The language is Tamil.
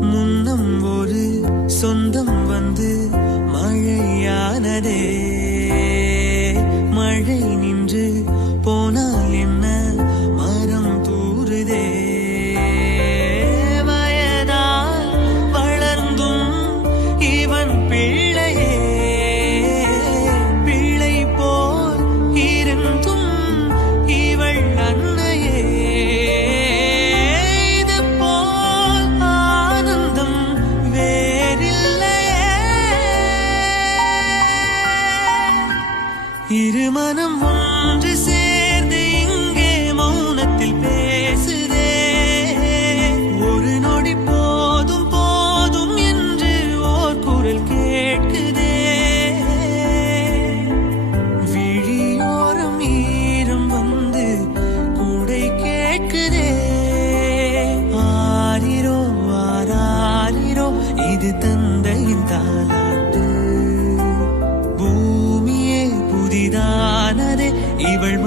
முன்னம் ஒரு சொந்தம் வந்து மழையானதே. மழை நின்று போனால் என்ன மரம் தூறுதே. வயதால் வளர்ந்தும் இவன் பிள்ளையே. பிள்ளை போல் இருந்தும் இவள் அன்னையே. இது போல் ஆனந்தம் வேறில்லையே. இருமனம் ஒன்று சேர்ந்து இங்கே மௌனத்தில் பேசுதே. ஒரு நொடி போதும் போதும் என்று ஓர் குரல் கேட்குதே. விழியோரம் ஈரம் வந்து கூடை கேட்குதே. ஆரிரோ ஆராரிரோ இது தந்தையின் தாலாட்டு. பூமியே புதிதானதே இவள்